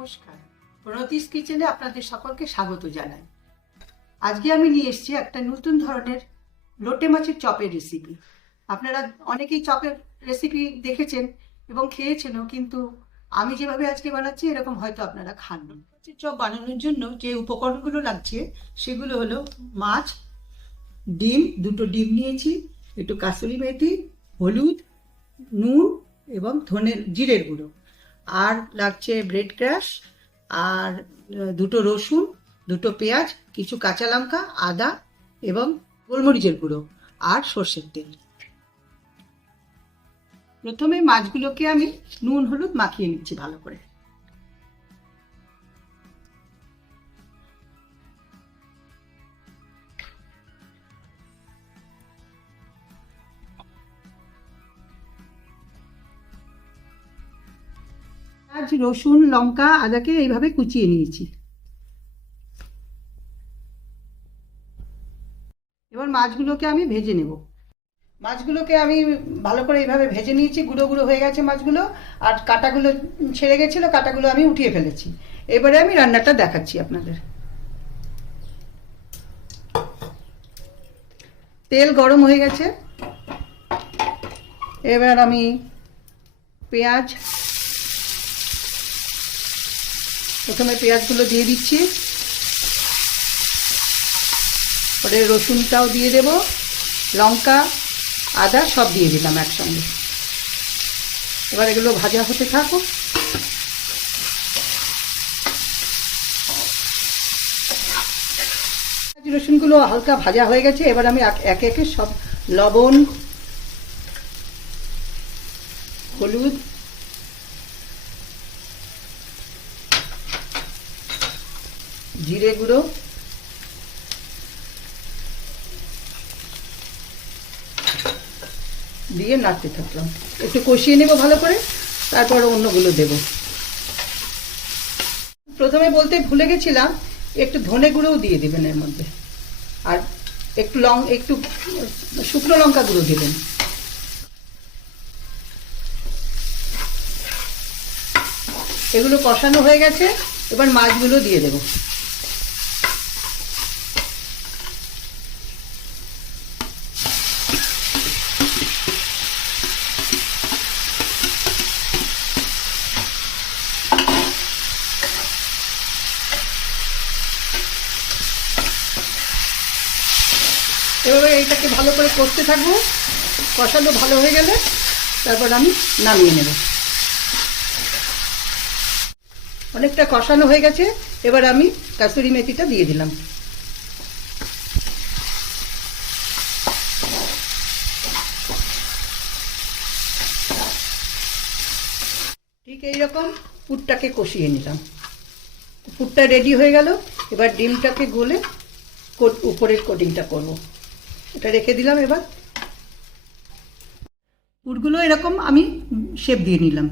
নমস্কার, প্রণতিস কিচেনে আপনাদের সকলকে স্বাগত জানাই। আজকে আমি নিয়ে এসেছি একটা নতুন ধরনের লোটে মাছের চপের রেসিপি। আপনারা অনেকেই চপের রেসিপি দেখেছেন এবং খেয়েছেনও, কিন্তু আমি যেভাবে আজকে বানাচ্ছি এরকম হয়তো আপনারা খাননি। মাছের চপ বানানোর জন্য যে উপকরণগুলো লাগছে সেগুলো হলো মাছ, ডিম, দুটো ডিম নিয়েছি, একটু কাসুরি মেথি, হলুদ, নুন এবং জিরের গুঁড়ো। আর লাগছে ব্রেড ক্রাশ, আর দুটো রসুন, দুটো পেঁয়াজ, কিছু কাঁচা লঙ্কা, আদা এবং গোলমরিচের গুঁড়ো আর সর্ষের তেল। প্রথমে মাছগুলোকে আমি নুন হলুদ মাখিয়ে নিচ্ছি ভালো করে। আজ রসুন, লঙ্কা, আদাকে এইভাবে কুচিয়ে নিয়েছি। এবার মাছগুলোকে আমি ভেজে নেব। মাছগুলোকে আমি ভালো করে এইভাবে ভেজে নিয়েছি, গুঁড়ো গুঁড়ো হয়ে গেছে মাছগুলো, আর কাঁটাগুলো ছেড়ে গেছিলো, কাঁটাগুলো আমি উঠিয়ে ফেলেছি। এবারে আমি রান্নাটা দেখাচ্ছি আপনাদের। তেল গরম হয়ে গেছে, এবার আমি পেঁয়াজ, প্রথমে পেঁয়াজগুলো দিয়ে দিচ্ছি, পরে রসুনটাও দিয়ে দেব, লঙ্কা, আদা সব দিয়ে দিলাম একসঙ্গে। এবার এগুলো ভাজা হতে থাকুক। রসুনগুলো হালকা ভাজা হয়ে গেছে, এবার আমি একে একে সব লবণ, হলুদ, জিরে গুঁড়ো, দিয়ে নাড়তে থাকলাম। একটু কষিয়ে নেব ভালো করে, তারপর অন্যগুলো দেব। প্রথমে বলতে ভুলে গেছিলাম, একটু ধনে গুঁড়োও দিয়ে দেবেন এর মধ্যে, আর একটু শুকনো লঙ্কা গুঁড়ো দেবেন। এগুলো কষানো হয়ে গেছে, এবার মাছগুলো দিয়ে দেব। এভাবে এইটাকে ভালো করে কষতে থাকবো। কষানো ভালো হয়ে গেলে তারপর আমি নামিয়ে নেব। অনেকটা কষানো হয়ে গেছে, এবার আমি কাসুরি মেথিটা দিয়ে দিলাম। ঠিক এইরকম পুরটাকে কষিয়ে নিলাম। পুরটা রেডি হয়ে গেল, এবার ডিমটাকে গলে উপরের কোটিংটা করব। এটা রেখে দিলাম। এবার পুরগুলো এরকম আমি শেপ দিয়ে নিলাম।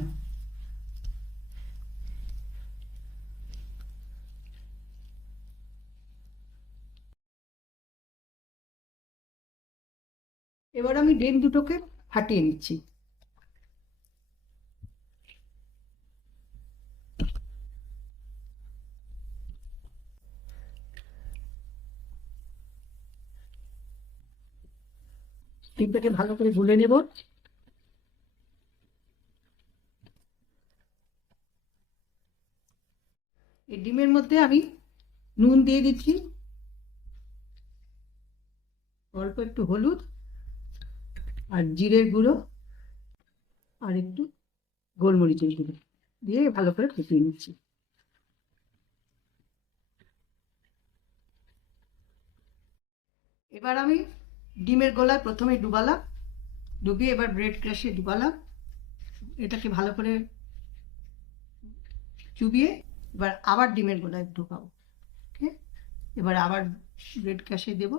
এবার আমি ডিম দুটোকে ফাটিয়ে নিচ্ছি। ডিমটাকে ভালো করে গুলে নেব। এই ডিমের মধ্যে আমি নুন দিয়ে দিচ্ছি, অল্প একটু হলুদ আর জিরের গুঁড়ো আর একটু গোলমরিচের গুঁড়ো দিয়ে ভালো করে ফুটিয়ে নিচ্ছি। এবার আমি ডিমের গোলায় প্রথমে ডুবালাম, ডুবিয়ে এবার ব্রেড ক্রাশে ডুবালাম। এটাকে ভালো করে চুবিয়ে এবার আবার ডিমের গোলায় ঢুকাবো। ওকে, এবার আবার ব্রেড ক্রাশে দেব।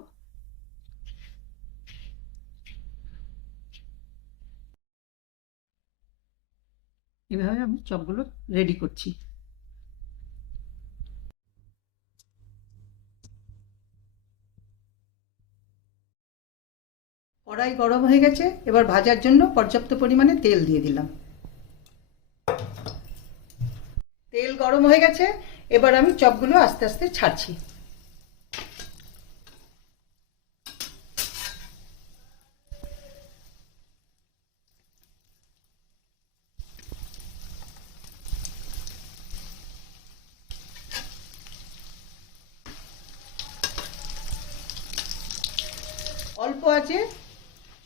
এভাবে আমি চপগুলো রেডি করছি। কড়াই গরম হয়ে গেছে, এবার ভাজার জন্য পর্যাপ্ত পরিমাণে তেল দিয়ে দিলাম। তেল গরম হয়ে গেছে, এবার আমি চপগুলো আস্তে আস্তে ছাড়ছি। অল্প আঁচে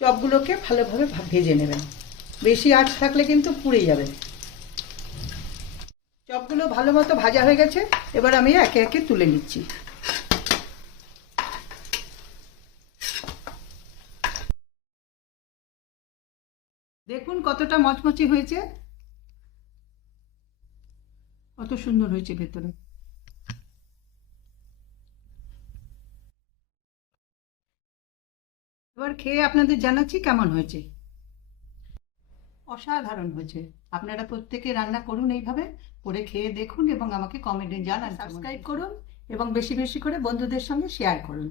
চপগুলোকে ভালোভাবে ভেজে নেবেন, বেশি আঁচ থাকলে কিন্তু পুড়ে যাবে। চপগুলো ভালো মতো ভাজা হয়ে গেছে, এবার আমি একে একে তুলে নিচ্ছি। দেখুন কতটা মচমচে হয়েছে, কত সুন্দর হয়েছে ভেতরে। এবার খেয়ে আপনাদের জানাচ্ছি কেমন হয়েছে। অসাধারণ হয়েছে। আপনারা প্রত্যেকে রান্না করুন, এইভাবে করে খেয়ে দেখুন এবং আমাকে কমেন্টে জানান। সাবস্ক্রাইব করুন এবং বেশি বেশি করে বন্ধুদের সঙ্গে শেয়ার করুন।